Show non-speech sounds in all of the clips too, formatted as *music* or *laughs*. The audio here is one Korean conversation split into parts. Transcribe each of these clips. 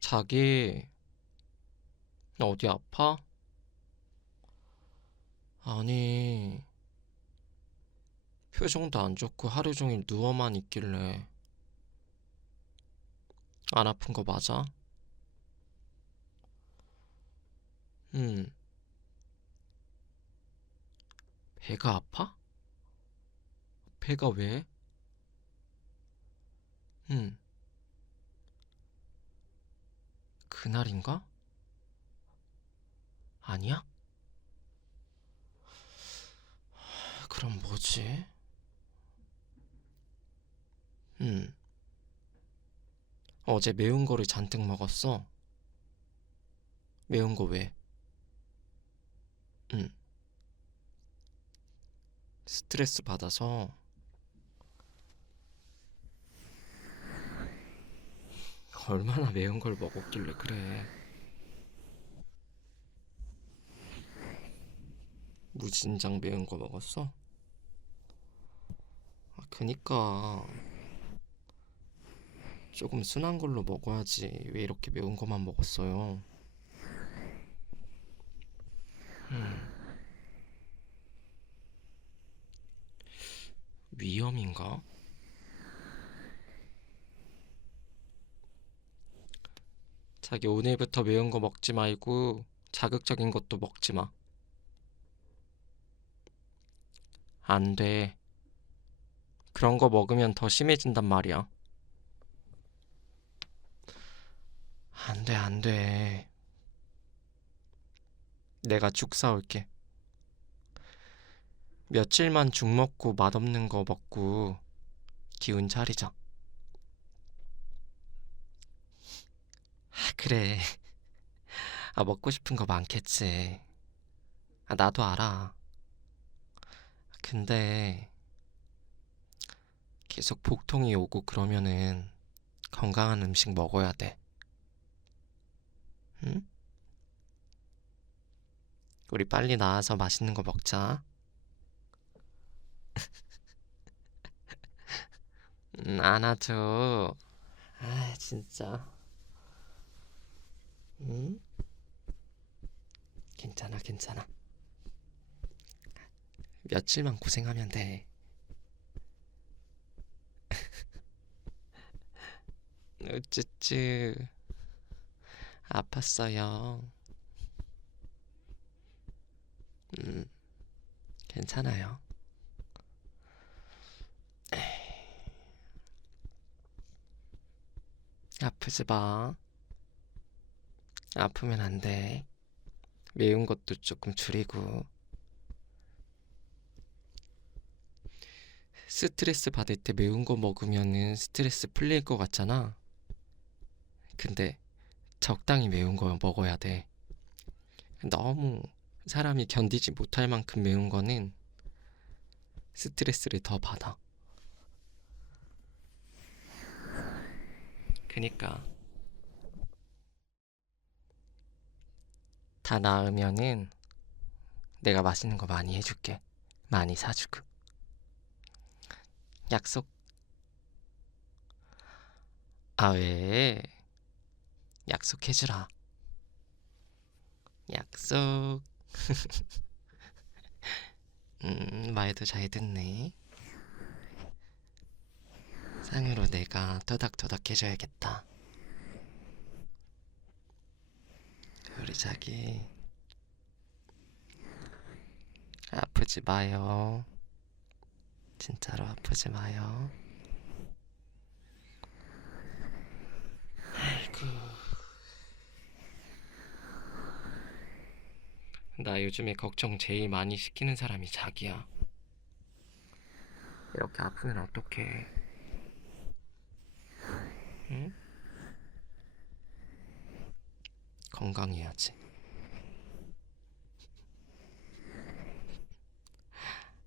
자기, 어디 아파? 아니, 표정도 안 좋고 하루 종일 누워만 있길래. 안 아픈 거 맞아? 응. 배가 아파? 배가 왜? 응. 그날인가? 아니야? 그럼 뭐지? 응. 어제 매운 거를 잔뜩 먹었어. 매운 거 왜? 응. 스트레스 받아서. 얼마나 매운 걸 먹었길래 그래. 무진장 매운 거 먹었어? 아, 그니까 조금 순한 걸로 먹어야지. 왜 이렇게 매운 거만 먹었어요? 음, 위험인가? 자기 오늘부터 매운 거 먹지 말고 자극적인 것도 먹지 마. 안 돼. 그런 거 먹으면 더 심해진단 말이야. 안 돼, 안 돼. 내가 죽 사올게. 며칠만 죽 먹고 맛없는 거 먹고 기운 차리자. 아, 그래. 아, 먹고 싶은 거 많겠지. 아, 나도 알아. 근데 계속 복통이 오고 그러면은 건강한 음식 먹어야 돼. 응? 우리 빨리 나와서 맛있는 거 먹자. *laughs* 음, 안아줘. 아, 진짜. 응? 괜찮아, 괜찮아. 며칠만 고생하면 돼. *laughs* 으쯔쯔. 아팠어요. 음, 괜찮아요. 아프지 마. 아프면 안 돼. 매운 것도 조금 줄이고. 스트레스 받을 때 매운 거 먹으면은 스트레스 풀릴 것 같잖아. 근데 적당히 매운 거 먹어야 돼. 너무 사람이 견디지 못할 만큼 매운 거는 스트레스를 더 받아. 그니까 다 나으면은 내가 맛있는 거 많이 해줄게. 많이 사주고. 약속. 아, 왜? 약속해주라. 약속. *laughs* 음, 말도 잘 듣네. 상으로 내가 토닥토닥 해줘야겠다. 우리 자기. 아프지 마요. 진짜로 아프지 마요. 아이고. 나 요즘에 걱정 제일 많이 시키는 사람이 자기야. 이렇게 아프면 어떡해? 응? 건강해야지.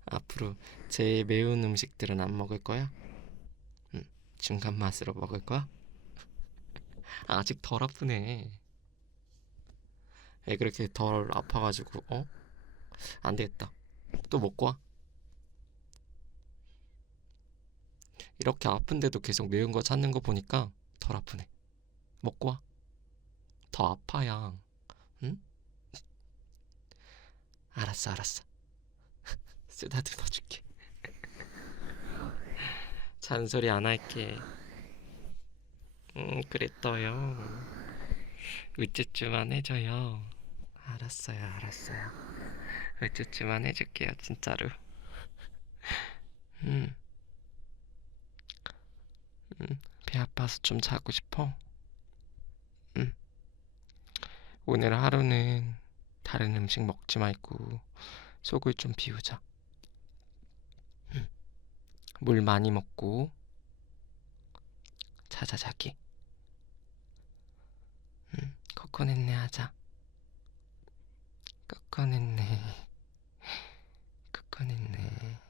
앞으로 제일 매운 음식들은 안 먹을 거야? 응, 중간 맛으로 먹을 거야? *laughs* 아직 덜 아프네. 왜 그렇게 덜 아파가지고, 어? 안 되겠다. 또 먹고 와. 이렇게 아픈데도 계속 매운 거 찾는 거 보니까 덜 아프네. 먹고 와. 더 아파야. 응? 알았어, 알았어. *laughs* 쓰다듬어 줄게. *laughs* 잔소리 안 할게. 음, 그랬어요. 우쭈쭈만 해줘요. 알았어요, 알았어요. 우쭈쭈만 해줄게요, 진짜로. 음. 음, 배 아파서 좀 자고 싶어. 음. 오늘 하루는 다른 음식 먹지 말고 속을 좀 비우자. 음. 물 많이 먹고 자자 자기. 음, 코코넷네 하자. 코코넷네. *laughs* 코코넷네.